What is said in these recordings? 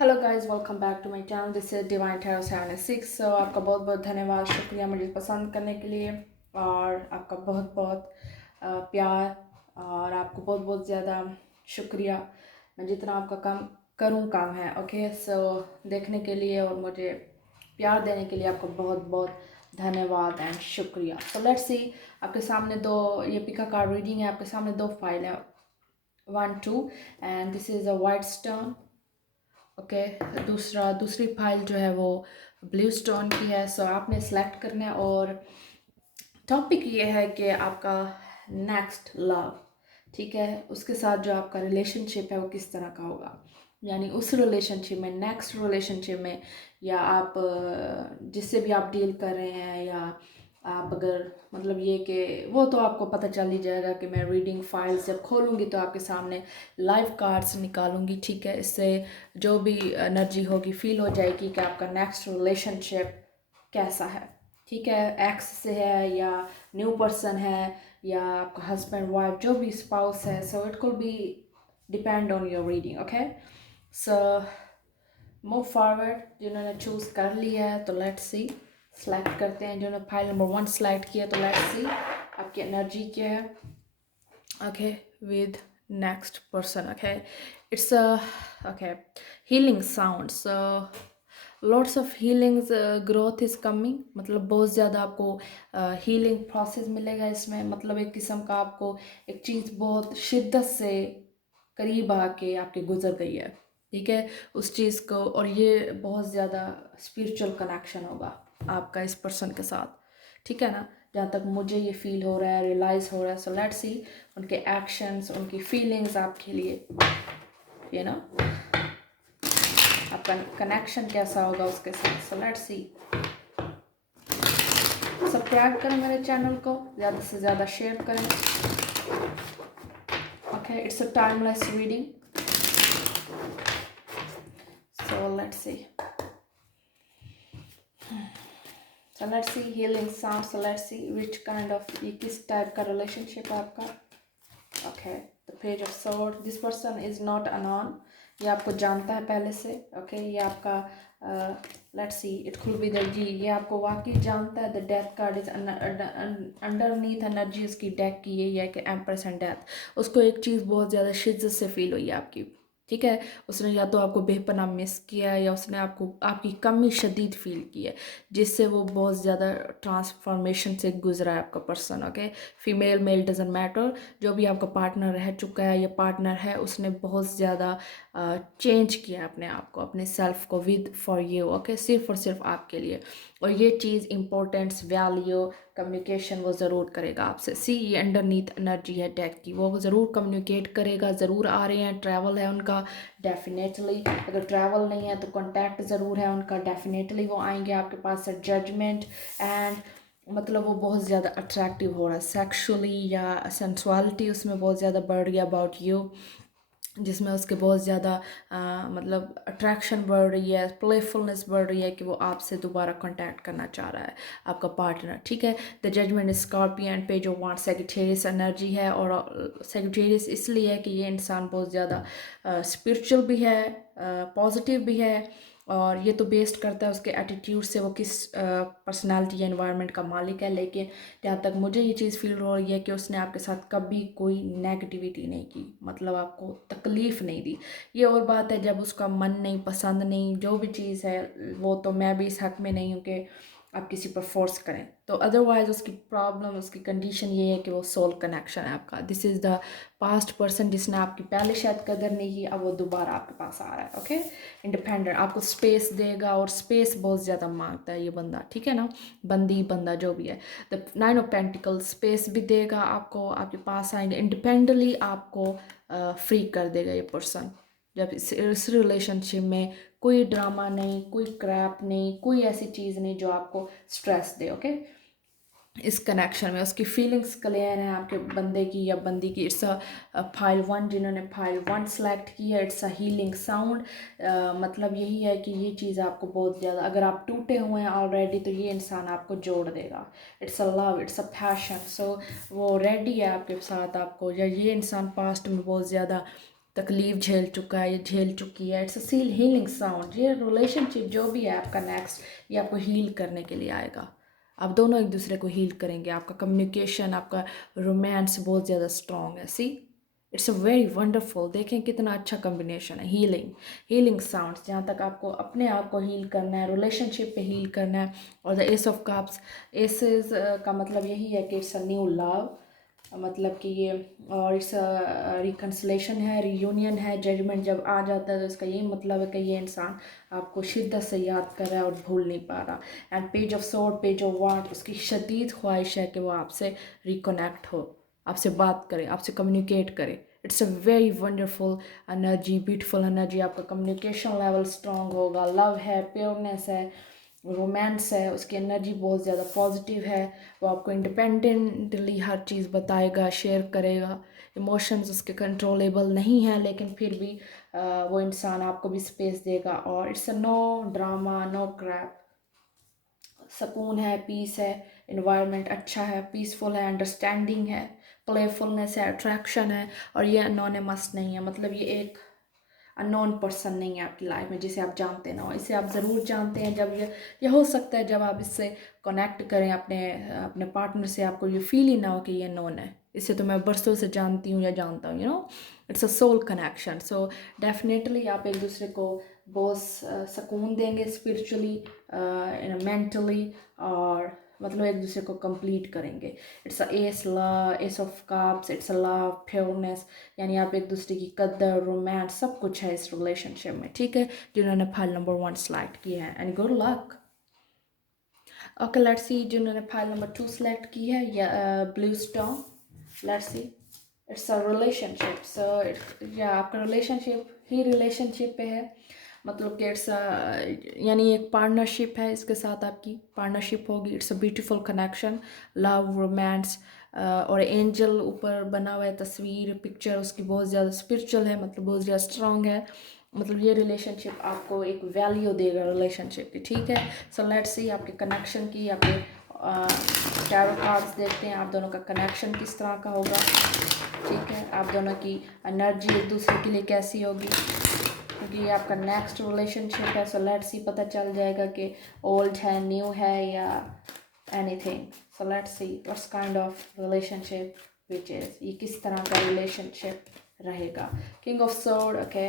Hello guys, welcome back to my channel. This is divine tarot 76। So आपका बहुत बहुत धन्यवाद, शुक्रिया मुझे पसंद करने के लिए, और आपका बहुत बहुत प्यार, और आपको बहुत बहुत ज़्यादा शुक्रिया। मैं जितना आपका काम करूँ कम है। ओके, सो देखने के लिए और मुझे प्यार देने के लिए आपको बहुत बहुत धन्यवाद एंड शुक्रिया। सो लेट्स सी, आपके सामने दो, ये पिका कार्ड रीडिंग है। आपके सामने दो फाइल है, 1 2, and this is a white stone. Okay, दूसरी फाइल जो है वो ब्लू स्टोन की है। सो आपने सेलेक्ट करना है, और टॉपिक ये है कि आपका नेक्स्ट लव, ठीक है, उसके साथ जो आपका रिलेशनशिप है वो किस तरह का होगा। यानी उस रिलेशनशिप में, नेक्स्ट रिलेशनशिप में, या आप जिससे भी आप डील कर रहे हैं, या आप अगर मतलब ये कि वो तो आपको पता चल ही जाएगा कि मैं रीडिंग फाइल्स जब खोलूँगी तो आपके सामने लाइव कार्ड्स निकालूंगी, ठीक है। इससे जो भी एनर्जी होगी फील हो जाएगी कि आपका नेक्स्ट रिलेशनशिप कैसा है, ठीक है। एक्स से है, या न्यू पर्सन है, या आपका हस्बैंड वाइफ, जो भी स्पाउस है। So it could B depend on your reading. Okay, so move forward. जिन्होंने चूज कर लिया है तो लेट्स सी, सेलेक्ट करते हैं। जिन्होंने फाइल नंबर 1 सेलेक्ट किया तो लेट्स सी आपकी एनर्जी क्या है। Okay, with next person. Okay, it's okay, healing sounds. Lots of healings, growth is coming. मतलब बहुत ज़्यादा आपको हीलिंग प्रोसेस मिलेगा इसमें। मतलब एक किस्म का आपको एक चीज़ बहुत शिद्दत से करीब आके आपके गुजर गई है, ठीक है, उस चीज़ को। और ये बहुत ज़्यादा स्पिरिचुअल कनेक्शन होगा आपका इस पर्सन के साथ, ठीक है ना, जहाँ तक मुझे ये फील हो रहा है, रियलाइज़ हो रहा है। सो लेट्स सी उनके एक्शंस, उनकी फीलिंग्स आपके लिए, यू नो, आपका कनेक्शन कैसा होगा उसके साथ। So let's see. सब्सक्राइब करें मेरे चैनल को, ज़्यादा से ज़्यादा शेयर करें। Okay, it's a timeless reading. So let's see, so let's see healing sound. So let's see which kind of, ये किस टाइप का रिलेशनशिप है आपका। Okay, the page of sword. This person is not unknown, ये आपको जानता है पहले से। ओके, ये आपका let's see, it could be the G, ये आपको वाकई जानता है। The death card is underneath energy उसकी डेक की यही है कि एम्प्रेस एंड डेथ। उसको एक चीज़ बहुत ज़्यादा शिद्दत से फील हुई है आपकी, ठीक है। उसने या तो आपको बेपनाह मिस किया है, या उसने आपको आपकी कमी शदीद फील की है, जिससे वो बहुत ज़्यादा ट्रांसफॉर्मेशन से गुजरा है आपका person. Okay, female male doesn't matter, जो भी आपका पार्टनर रह चुका है या पार्टनर है, उसने बहुत ज़्यादा चेंज किया अपने आप को, अपने सेल्फ को, विद फॉर यू। ओके, सिर्फ और सिर्फ आपके लिए। और ये चीज़ इंपॉर्टेंस, वैल्यू, कम्युनिकेशन वो ज़रूर करेगा आपसे। सी, ये अंडरनीथ एनर्जी है डेक की, वो ज़रूर कम्युनिकेट करेगा। ज़रूर आ रहे हैं, ट्रैवल है उनका डेफिनेटली। अगर ट्रैवल नहीं है तो कॉन्टैक्ट ज़रूर है उनका, डेफिनेटली वो आएंगे आपके पास। जजमेंट एंड मतलब वो बहुत ज़्यादा अट्रैक्टिव हो रहा है सेक्सुअली, या सेंसुअलिटी उसमें बहुत ज़्यादा बढ़ रही है अबाउट यू, जिसमें उसके बहुत ज़्यादा मतलब अट्रैक्शन बढ़ रही है, प्लेफुलनेस बढ़ रही है कि वो आपसे दोबारा कांटेक्ट करना चाह रहा है आपका पार्टनर, ठीक है। The judgement scorpion, page of wands, Sagittarius energy है। और सेजिटेरियस इसलिए है कि ये इंसान बहुत ज़्यादा स्पिरिचुअल भी है, पॉजिटिव भी है, और ये तो बेस्ड करता है उसके एटीट्यूड से वो किस पर्सनालिटी या इन्वायरमेंट का मालिक है। लेकिन जहाँ तक मुझे ये चीज़ फील हो रही है कि उसने आपके साथ कभी कोई नेगेटिविटी नहीं की, मतलब आपको तकलीफ़ नहीं दी। ये और बात है जब उसका मन नहीं, पसंद नहीं, जो भी चीज़ है, वो तो मैं भी इस हक में नहीं हूँ कि आप किसी पर फोर्स करें। तो अदरवाइज उसकी प्रॉब्लम, उसकी कंडीशन ये है कि वो सोल कनेक्शन है आपका। This is the past person जिसने आपकी पहले शायद कदर नहीं की, अब वो दोबारा आपके पास आ रहा है। ओके, इंडिपेंडेंट, आपको स्पेस देगा, और स्पेस बहुत ज़्यादा मांगता है ये बंदा, ठीक है ना, बंदी बंदा जो भी है। द 9 ऑफ पेंटिकल, स्पेस भी देगा आपको, आपके पास आएंगे, इंडिपेंडेंटली आपको फ्री कर देगा ये पर्सन। जब इस रिलेशनशिप में कोई ड्रामा नहीं, कोई क्रैप नहीं, कोई ऐसी चीज़ नहीं जो आपको स्ट्रेस दे। ओके, इस कनेक्शन में उसकी फीलिंग्स क्लियर हैं आपके बंदे की या बंदी की। इट्स अ फाइल 1, जिन्होंने फाइल 1 सेलेक्ट की है, इट्स अ हीलिंग साउंड। मतलब यही है कि ये चीज़ आपको बहुत ज़्यादा, अगर आप टूटे हुए हैं ऑलरेडी, तो ये इंसान आपको जोड़ देगा। It's a love, it's a passion. So वो रेडी है आपके साथ आपको, या ये इंसान पास्ट में बहुत ज़्यादा तकलीफ झेल चुका है या झेल चुकी है। It's a seal healing sound. ये रिलेशनशिप जो भी है आपका नेक्स्ट, ये आपको हील करने के लिए आएगा। आप दोनों एक दूसरे को हील करेंगे। आपका कम्युनिकेशन, आपका रोमांस बहुत ज़्यादा स्ट्रॉन्ग है। सी, इट्स अ वेरी वंडरफुल। देखें कितना अच्छा कम्बिनेशन है। हीलिंग साउंड्स, जहाँ तक आपको अपने आप को हील करना है, रिलेशनशिप पे हील करना है। और the ace of cups, aces का मतलब यही है कि इट्स अ न्यू लव, मतलब कि ये, और इस रिकन्सलेशन है, रियूनियन है। जजमेंट जब आ जाता है तो इसका ये मतलब है कि ये इंसान आपको शिद्दत से याद कर रहा है और भूल नहीं पा रहा। And page of sword, page of wand, उसकी शदीद ख्वाहिश है कि वो आपसे रिकनेक्ट हो, आपसे बात करे, आपसे कम्युनिकेट करे। It's a very wonderful energy, beautiful energy. आपका कम्युनिकेशन लेवल स्ट्रॉन्ग होगा, लव है, प्योरनेस है, रोमांस है, उसकी एनर्जी बहुत ज़्यादा पॉजिटिव है। वो आपको इंडिपेंडेंटली हर चीज़ बताएगा, शेयर करेगा। इमोशंस उसके कंट्रोलेबल नहीं है, लेकिन फिर भी वो इंसान आपको भी स्पेस देगा। और it's a no drama, no crap, सुकून है, पीस है, इन्वायरमेंट अच्छा है, पीसफुल है, अंडरस्टैंडिंग है, प्लेफुलनेस है, अट्रैक्शन है। और ये अनोनिमस नहीं है, मतलब ये एक अननोन पर्सन नहीं है आपकी लाइफ में जिसे आप जानते ना हो। इसे आप ज़रूर जानते हैं। जब ये हो सकता है जब आप इससे कनेक्ट करें अपने अपने पार्टनर से, आपको ये फील ही ना हो कि ये नोन है, इसे तो मैं बरसों से जानती हूँ या जानता हूँ। It's a soul connection. So definitely आप एक दूसरे को बहुत सुकून देंगे, स्पिरिचुअली, मेंटली, और मतलब एक दूसरे को कंप्लीट करेंगे। It's a S of cups, it's a love, pureness, यानी आप एक दूसरे की कदर, रोमांस, सब कुछ है इस रिलेशनशिप में। ठीक है, जिन्होंने फाइल नंबर 1 सेलेक्ट किया है, and good luck. Okay, let's see जिन्होंने फाइल नंबर 2 सेलेक्ट की है, या blue stone. Let's see, it's a relationship. So या आपका रिलेशनशिप ही रिलेशनशिप पे है, मतलब कि इट्स यानी एक पार्टनरशिप है, इसके साथ आपकी पार्टनरशिप होगी। It's a beautiful connection, love, romance, और एंजल ऊपर बना हुआ है, तस्वीर, पिक्चर उसकी बहुत ज़्यादा स्पिरिचुअल है, मतलब बहुत ज़्यादा स्ट्रॉन्ग है। मतलब ये रिलेशनशिप आपको एक वैल्यू देगा रिलेशनशिप की। ठीक है, सो लेट्स सी आपके कनेक्शन की, आपके टैरो कार्ड्स देखते हैं आप दोनों का कनेक्शन किस तरह का होगा। ठीक है, आप दोनों की एनर्जी एक दूसरे के लिए कैसी होगी, क्योंकि ये आपका नेक्स्ट रिलेशनशिप है। सो लेट्स सी, पता चल जाएगा कि ओल्ड है, न्यू है, या anything. So let's see what's kind of relationship which is, ये किस तरह का रिलेशनशिप रहेगा। King of sword, okay,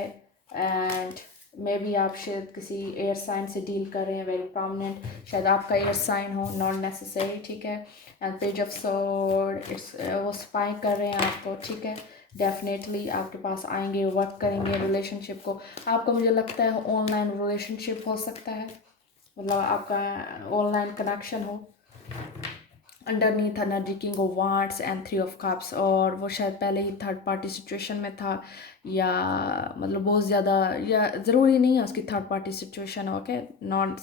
and may be आप शायद किसी एयर साइन से डील कर रहे हैं, वेरी प्रोमिनेंट, शायद आपका एयर साइन हो, नॉट नेसेसरी। ठीक है, and page of sword, it's वो स्पाई कर रहे हैं आपको। ठीक है, डेफिनेटली आपके पास आएंगे, वर्क करेंगे रिलेशनशिप को। आपका मुझे लगता है ऑनलाइन रिलेशनशिप हो सकता है, मतलब आपका ऑनलाइन कनेक्शन हो। Underneath energy, king of wands and 3 of cups, और वो शायद पहले ही थर्ड पार्टी सिचुएशन में था, या मतलब बहुत ज़्यादा, या ज़रूरी नहीं है उसकी थर्ड पार्टी सिचुएशन हो। ओके, नॉट,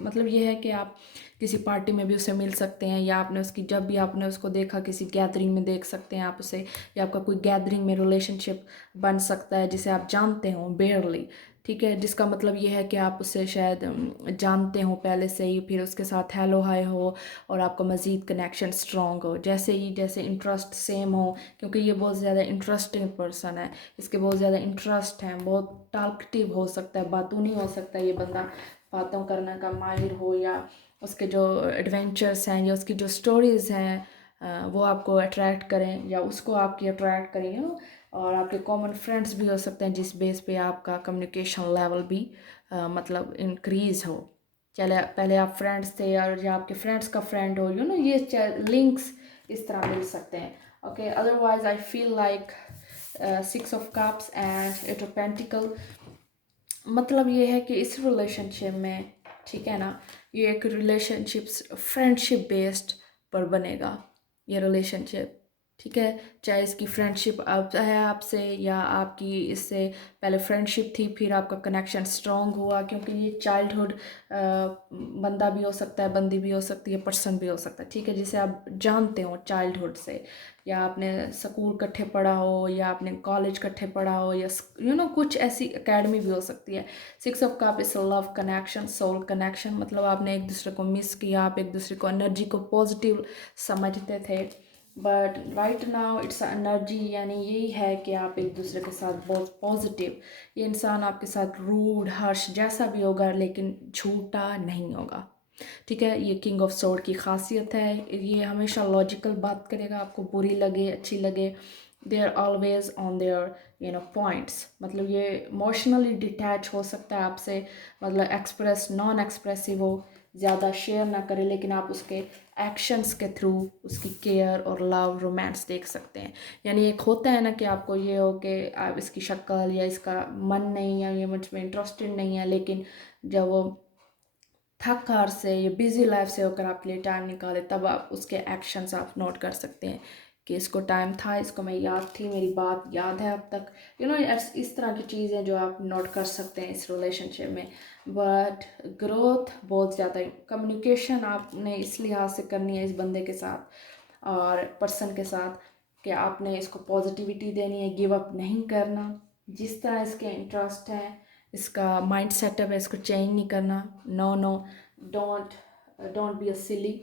मतलब ये है कि आप किसी पार्टी में भी उसे मिल सकते हैं, या आपने उसकी, जब भी आपने उसको देखा किसी गैदरिंग में देख सकते हैं आप उसे, या आपका कोई गैदरिंग में रिलेशनशिप बन सकता है जिसे आप जानते हो बेयरली। ठीक है, जिसका मतलब ये है कि आप उसे शायद जानते हो पहले से ही, फिर उसके साथ हेलो हाय हो, और आपका मज़ीद कनेक्शन स्ट्रॉन्ग हो, जैसे इंटरेस्ट सेम हो, क्योंकि ये बहुत ज़्यादा इंटरेस्टिंग पर्सन है, इसके बहुत ज़्यादा इंटरेस्ट हैं, बहुत टॉकटिव हो सकता है, बातूनी हो सकता है ये बंदा, बातों करने का माहिर हो, या उसके जो एडवेंचर्स हैं या उसकी जो स्टोरीज़ हैं वो आपको अट्रैक्ट करें, या उसको आपकी अट्रैक्ट करें, और आपके कॉमन फ्रेंड्स भी हो सकते हैं जिस बेस पे आपका कम्युनिकेशन लेवल भी मतलब इंक्रीज़ हो। चले पहले आप फ्रेंड्स थे और या आपके फ्रेंड्स का फ्रेंड हो, ये लिंक्स इस तरह मिल सकते हैं। Okay, otherwise I feel like 6 of cups and 8 of pentacle, मतलब ये है कि इस रिलेशनशिप में, ठीक है ना, ये एक रिलेशनशिप्स फ्रेंडशिप बेस्ड पर बनेगा ये रिलेशनशिप। ठीक है, चाहे इसकी फ्रेंडशिप अब है आपसे, या आपकी इससे पहले फ्रेंडशिप थी, फिर आपका कनेक्शन स्ट्रॉन्ग हुआ, क्योंकि ये चाइल्डहुड बंदा भी हो सकता है, बंदी भी हो सकती है, पर्सन भी हो सकता है। ठीक है, जिसे आप जानते हो चाइल्डहुड से, या आपने स्कूल इकट्ठे पढ़ा हो, या आपने कॉलेज इकट्ठे पढ़ा हो, या कुछ ऐसी एकेडमी भी हो सकती है। 6 of cup is love connection, soul connection, मतलब आपने एक दूसरे को मिस किया, आप एक दूसरे को एनर्जी को पॉजिटिव समझते थे, but right now it's energy, यानी यही है कि आप एक दूसरे के साथ बहुत पॉजिटिव, ये इंसान आपके साथ रूड हर्ष जैसा भी होगा लेकिन झूठा नहीं होगा। ठीक है, ये किंग ऑफ सोर्ड की खासियत है, ये हमेशा लॉजिकल बात करेगा, आपको बुरी लगे अच्छी लगे, they are always on their points. मतलब ये इमोशनली डिटैच हो सकता है आपसे, मतलब एक्सप्रेस नॉन एक्सप्रेसिव हो, ज़्यादा शेयर ना करे, लेकिन आप उसके एक्शंस के थ्रू उसकी केयर और लव रोमांस देख सकते हैं। यानी एक होता है ना कि आपको ये हो कि आप इसकी शक्ल या इसका मन नहीं है, ये मुझ में इंटरेस्टेड नहीं है, लेकिन जब वो थक हार से या बिजी लाइफ से होकर आपके लिए टाइम निकाले, तब आप उसके एक्शंस आप नोट कर सकते हैं कि इसको टाइम था, इसको मैं याद थी, मेरी बात याद है अब तक, इस तरह की चीज़ें जो आप नोट कर सकते हैं इस रिलेशनशिप में। बट ग्रोथ बहुत ज़्यादा, कम्युनिकेशन आपने इस लिहाज से करनी है इस बंदे के साथ और पर्सन के साथ कि आपने इसको पॉजिटिविटी देनी है, गिव अप नहीं करना, जिस तरह इसके इंटरेस्ट हैं, इसका माइंड सेटअप है, इसको चेंज नहीं करना। No no, don't don't be a silly.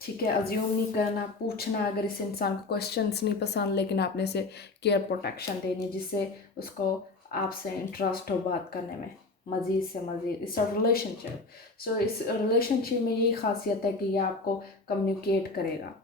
ठीक है, अज्यूम नहीं करना, पूछना अगर इस इंसान को क्वेश्चंस नहीं पसंद, लेकिन आपने से केयर प्रोटेक्शन देनी जिससे उसको आपसे इंटरेस्ट हो बात करने में, मज़ीद से मज़ीद। इट्स अ रिलेशनशिप, सो इस रिलेशनशिप में यही खासियत है कि ये आपको कम्युनिकेट करेगा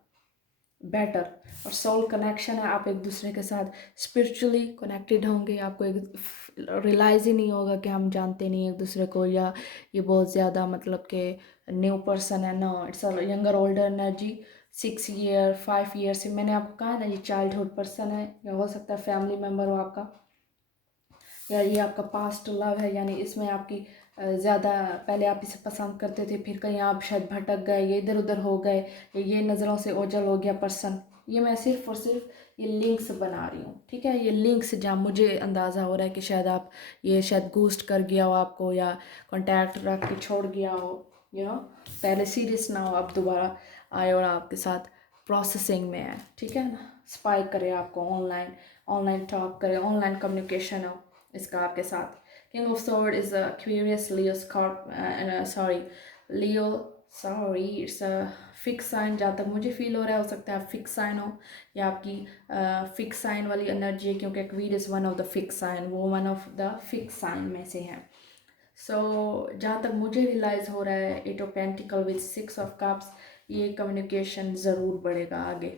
बेटर, और सोल कनेक्शन है, आप एक दूसरे के साथ स्पिरिचुअली कनेक्टेड होंगे, आपको एक रियलाइज़ ही नहीं होगा कि हम जानते नहीं एक दूसरे को, या ये बहुत ज़्यादा मतलब कि न्यू पर्सन है। No, it's a younger older energy, 6 year 5 year से, मैंने आपको कहा ना ये चाइल्डहुड पर्सन है, या हो सकता है फैमिली मेम्बर हो आपका, या ये आपका पास्ट लव है, यानी इसमें आपकी ज़्यादा पहले आप इसे पसंद करते थे, फिर कहीं आप शायद भटक गए, ये इधर उधर हो गए, ये नज़रों से ओझल हो गया पर्सन। ये मैं सिर्फ और सिर्फ ये लिंक्स बना रही हूँ, ठीक है, ये लिंक्स जहाँ मुझे अंदाज़ा हो रहा है कि शायद आप ये शायद घोस्ट कर गया हो आपको, या कॉन्टैक्ट रख के छोड़ गया हो, पहले सीरियस ना हो, अब दोबारा आए और आपके साथ प्रोसेसिंग में है, ठीक है ना, स्पाई करे आपको, ऑनलाइन ऑनलाइन टॉक करे, ऑनलाइन कम्युनिकेशन हो इसका आपके साथ। King of sword is a curious Leo Leo sorry it's a fix sign, जहाँ तक मुझे फील हो रहा है, हो सकता है आप फिक्स साइन हो, या आपकी फिक्स साइन वाली एनर्जी है, क्योंकि queen is one of the fix sign, वो one of the fix sign में से है। सो जहाँ तक मुझे रियलाइज़ हो रहा है, 8 of pentacle with 6 of cups, ये कम्युनिकेशन ज़रूर बढ़ेगा आगे,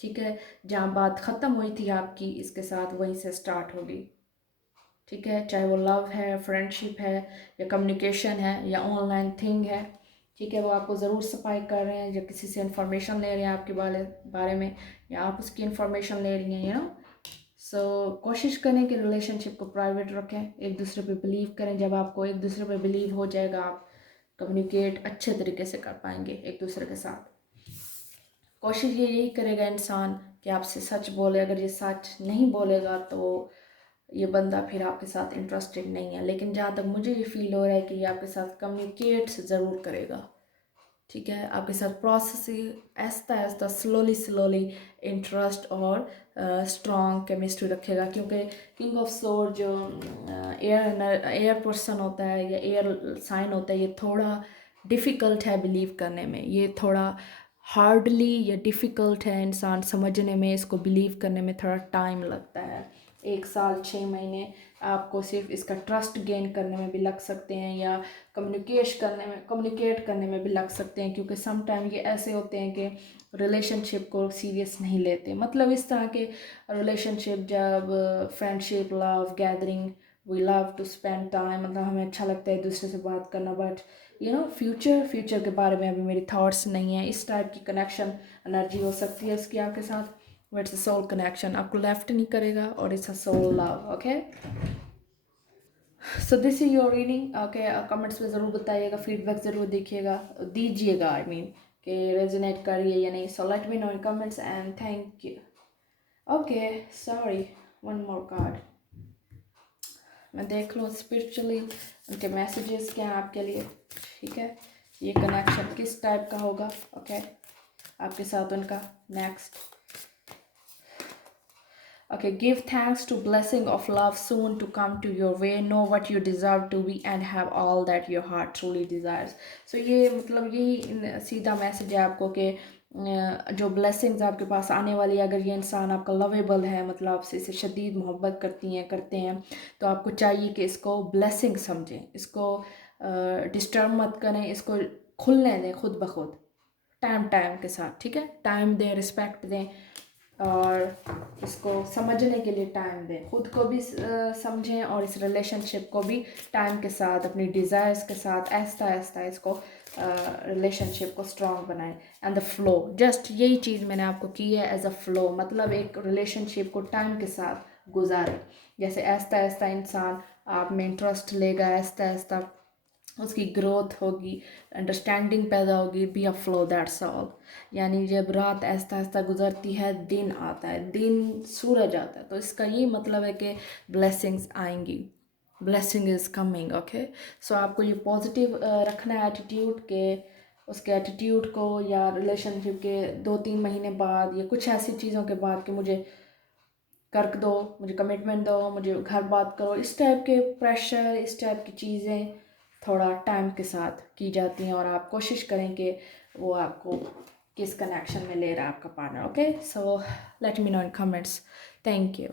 ठीक है, जहाँ बात ख़त्म हुई थी आपकी इसके साथ, वहीं से स्टार्ट होगी, ठीक है, चाहे वो लव है, फ्रेंडशिप है, या कम्युनिकेशन है, या ऑनलाइन थिंग है, ठीक है, वो आपको ज़रूर सफाई कर रहे हैं, या किसी से इन्फॉर्मेशन ले रहे हैं आपके बारे में, या आप उसकी इन्फॉर्मेशन ले रही हैं, सो कोशिश करें कि रिलेशनशिप को प्राइवेट रखें, एक दूसरे पे बिलीव करें, जब आपको एक दूसरे पे बिलीव हो जाएगा, आप कम्युनिकेट अच्छे तरीके से कर पाएंगे एक दूसरे के साथ। कोशिश ये यही करेगा इंसान कि आपसे सच बोले, अगर ये सच नहीं बोलेगा तो ये बंदा फिर आपके साथ इंटरेस्टेड नहीं है, लेकिन जहाँ तक मुझे ये फील हो रहा है कि ये आपके साथ कम्युनिकेट ज़रूर करेगा, ठीक है, आपके साथ process Aahista Aahista slowly slowly interest और स्ट्रॉन्ग केमिस्ट्री रखेगा, क्योंकि किंग ऑफ सोर जो एयर पर्सन होता है या एयर साइन होता है, ये थोड़ा डिफ़िकल्ट है बिलीव करने में, ये थोड़ा हार्डली या डिफ़िकल्ट है इंसान समझने में, इसको बिलीव करने में थोड़ा टाइम लगता है, 1 साल 6 महीने आपको सिर्फ इसका ट्रस्ट गेन करने में भी लग सकते हैं, या कम्युनिकेट करने में भी लग सकते हैं, क्योंकि सम टाइम ये ऐसे होते हैं कि रिलेशनशिप को सीरियस नहीं लेते, मतलब इस तरह के रिलेशनशिप, जब friendship love gathering, we love to spend time, मतलब हमें अच्छा लगता है एक दूसरे से बात करना, बट फ्यूचर के बारे में अभी मेरी थॉट्स नहीं है, इस टाइप की कनेक्शन एनर्जी हो सकती है इसकी आपके साथ, but it's a soul connection, आपको लेफ्ट नहीं करेगा, और it's a soul love, okay. So this is your reading, okay, comments में ज़रूर बताइएगा, फीडबैक ज़रूर दीजिएगा, आई मीन कि रेजोनेट करिए या नहीं, so let me know in comments and thank you. Okay, sorry, one more card, मैं देख लूँ स्पिरिचुअली उनके मैसेजेस क्या हैं आपके लिए, ठीक है, ये कनेक्शन किस टाइप का होगा, ओके, आपके साथ उनका next. Okay, give thanks to blessing of love soon to come to your way. Know what you deserve to be and have all that your heart truly desires. So ये मतलब यही सीधा message है आपको कि जो ब्लेसिंग्स आपके पास आने वाली है, अगर ये इंसान आपका लवेबल है, मतलब आपसे इसे शदीद मोहब्बत करते हैं, तो आपको चाहिए कि इसको ब्लेसिंग समझें, इसको डिस्टर्ब मत करें, इसको खुलने दें खुद ब खुद, टाइम के साथ, ठीक है। टाइम दें, रिस्पेक्ट दें, और इसको समझने के लिए टाइम दें, खुद को भी समझें और इस रिलेशनशिप को भी टाइम के साथ, अपनी डिज़ायर्स के साथ आहिस्ता आहिस्ता इसको रिलेशनशिप को स्ट्रॉन्ग बनाएं। एंड द फ्लो, जस्ट यही चीज़ मैंने आपको की है, एज अ फ्लो, मतलब एक रिलेशनशिप को टाइम के साथ गुजारें। जैसे आहिस्ता आहिस्ता इंसान आप में इंटरेस्ट लेगा, आहिस्ता आहिस्ता उसकी ग्रोथ होगी, अंडरस्टैंडिंग पैदा होगी, be a flow, that's all. यानी जब रात आहिस्ता आहिस्ता गुजरती है, दिन आता है, दिन सूरज आता है, तो इसका ये मतलब है कि ब्लेसिंग्स आएंगी, ब्लेसिंग इज़ कमिंग, ओके। सो आपको ये पॉजिटिव रखना है एटीट्यूड के, उसके एटीट्यूड को, या रिलेशनशिप के 2-3 महीने बाद या कुछ ऐसी चीज़ों के बाद कि मुझे कर दो, मुझे कमिटमेंट दो, मुझे घर बात करो, इस टाइप के प्रेशर, इस टाइप की चीज़ें थोड़ा टाइम के साथ की जाती हैं, और आप कोशिश करें कि वो आपको किस कनेक्शन में ले रहा है आपका partner, okay. So let me know in comments. Thank you.